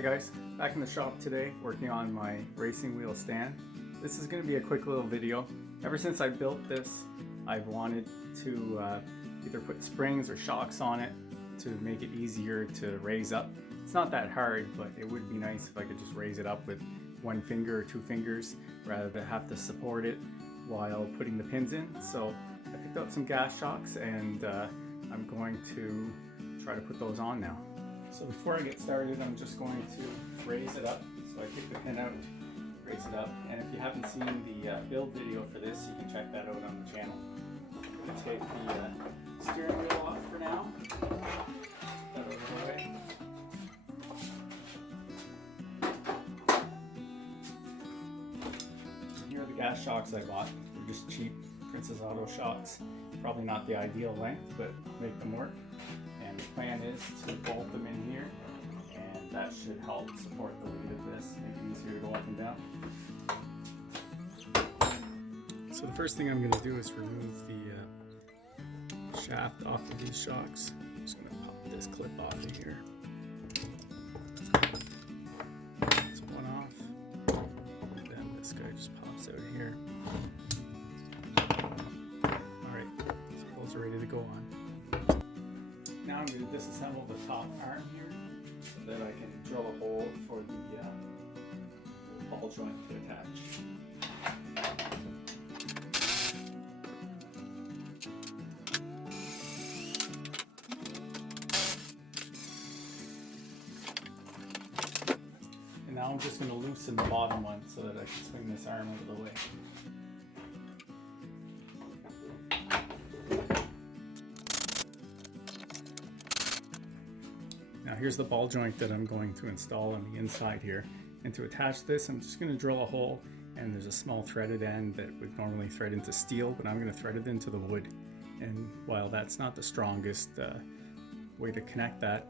Hi guys, back in the shop today working on my racing wheel stand. This is going to be a quick little video. Ever since I built this, I've wanted to either put springs or shocks on it to make it easier to raise up. It's not that hard, but it would be nice if I could just raise it up with one finger or two fingers rather than have to support it while putting the pins in. So I picked out some gas shocks and I'm going to try to put those on now. So before I get started, I'm just going to raise it up. So I take the pin out, raise it up, and if you haven't seen the build video for this, you can check that out on the channel. I'm going to take the steering wheel off for now. Put that over the way. And here are the gas shocks I bought. They're just cheap Princess Auto shocks. Probably not the ideal length, but make them work. And the plan is to bolt them in here, and that should help support the weight of this, make it easier to go up and down. So the first thing I'm going to do is remove the shaft off of these shocks. I'm just going to pop this clip off of here. That's one off. And then this guy just pops out here. Alright, so those are ready to go on. Now I'm going to disassemble the top arm here so that I can drill a hole for the ball joint to attach. And now I'm just going to loosen the bottom one so that I can swing this arm out of the way. Now here's the ball joint that I'm going to install on the inside here. And to attach this, I'm just going to drill a hole, and there's a small threaded end that would normally thread into steel, but I'm going to thread it into the wood. And while that's not the strongest way to connect that,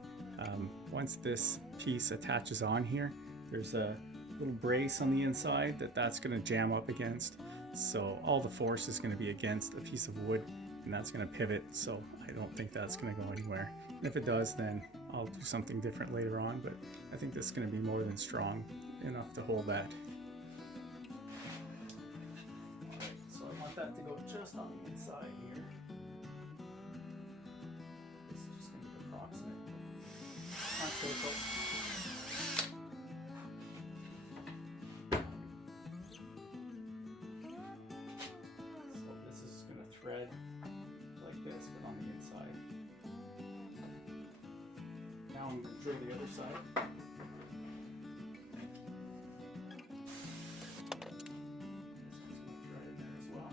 once this piece attaches on here, there's a little brace on the inside that's going to jam up against. So all the force is going to be against a piece of wood, and that's going to pivot, so I don't think that's going to go anywhere. And if it does, then I'll do something different later on, but I think this is going to be more than strong enough to hold that. Alright, so I want that to go just on the inside here. This is just going to be approximate. Not critical. So this is going to thread like this, but on the inside. Now I'm going to drill the other side. This one's going to thread in there as well.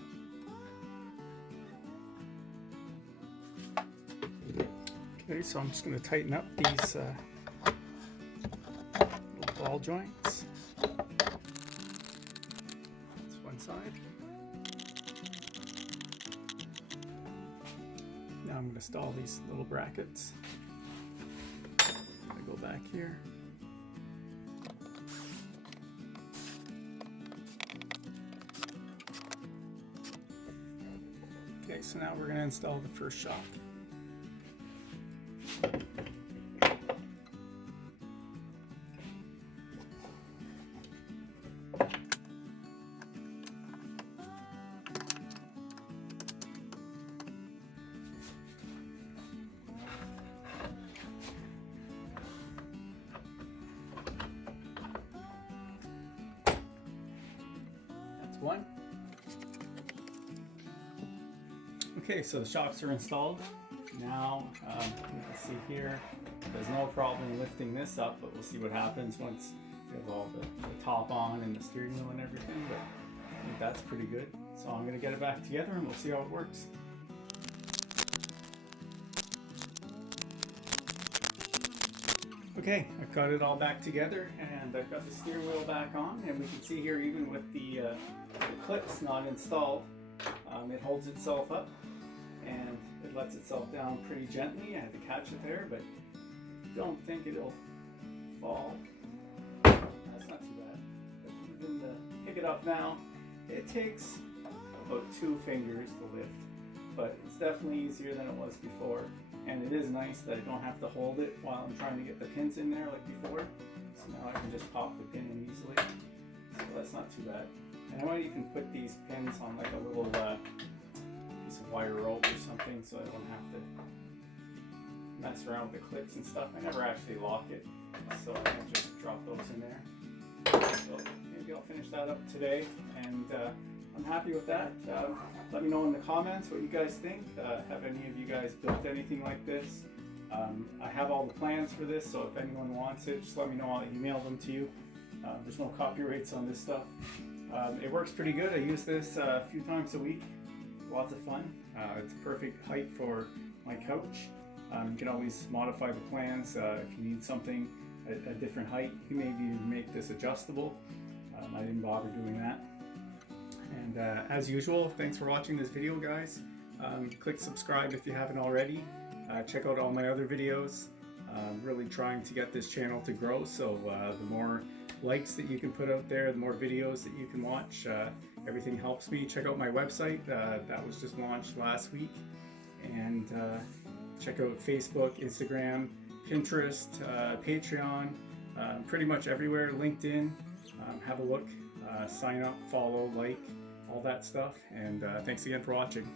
Okay, so I'm just going to tighten up these little ball joints. That's one side. Now I'm going to install these little brackets. Go back here. Okay, so now we're going to install the first shock. One. Okay, so the shocks are installed. Now you can see here there's no problem lifting this up, but we'll see what happens once we have all the top on and the steering wheel and everything, but I think that's pretty good. So I'm going to get it back together and we'll see how it works. Okay, I've got it all back together and I've got the steering wheel back on, and we can see here even with the clips not installed, it holds itself up and it lets itself down pretty gently. I had to catch it there, but I don't think it'll fall. That's not too bad. But even to pick it up now, it takes about 2 fingers to lift, but it's definitely easier than it was before. And it is nice that I don't have to hold it while I'm trying to get the pins in there like before. So So now I can just pop the pin in easily. So that's not too bad. And I might even put these pins on like a little piece of wire rope or something so I don't have to mess around with the clips and stuff. I never actually lock it, so I can just drop those in there. So maybe I'll finish that up today, and I'm happy with that. Let me know in the comments what you guys think. Have any of you guys built anything like this? I have all the plans for this, so if anyone wants it, just let me know. I'll email them to you. There's no copyrights on this stuff. It works pretty good. I use this a few times a week. Lots of fun. It's perfect height for my couch. You can always modify the plans if you need something a different height. You can maybe make this adjustable. I didn't bother doing that. And as usual, thanks for watching this video, guys. Click subscribe if you haven't already. Check out all my other videos. Really trying to get this channel to grow, so the more likes that you can put out there, the more videos that you can watch, everything helps me. Check out my website, that was just launched last week. And check out Facebook, Instagram, Pinterest, Patreon, pretty much everywhere, LinkedIn. Have a look, sign up, follow, like, all that stuff. And thanks again for watching.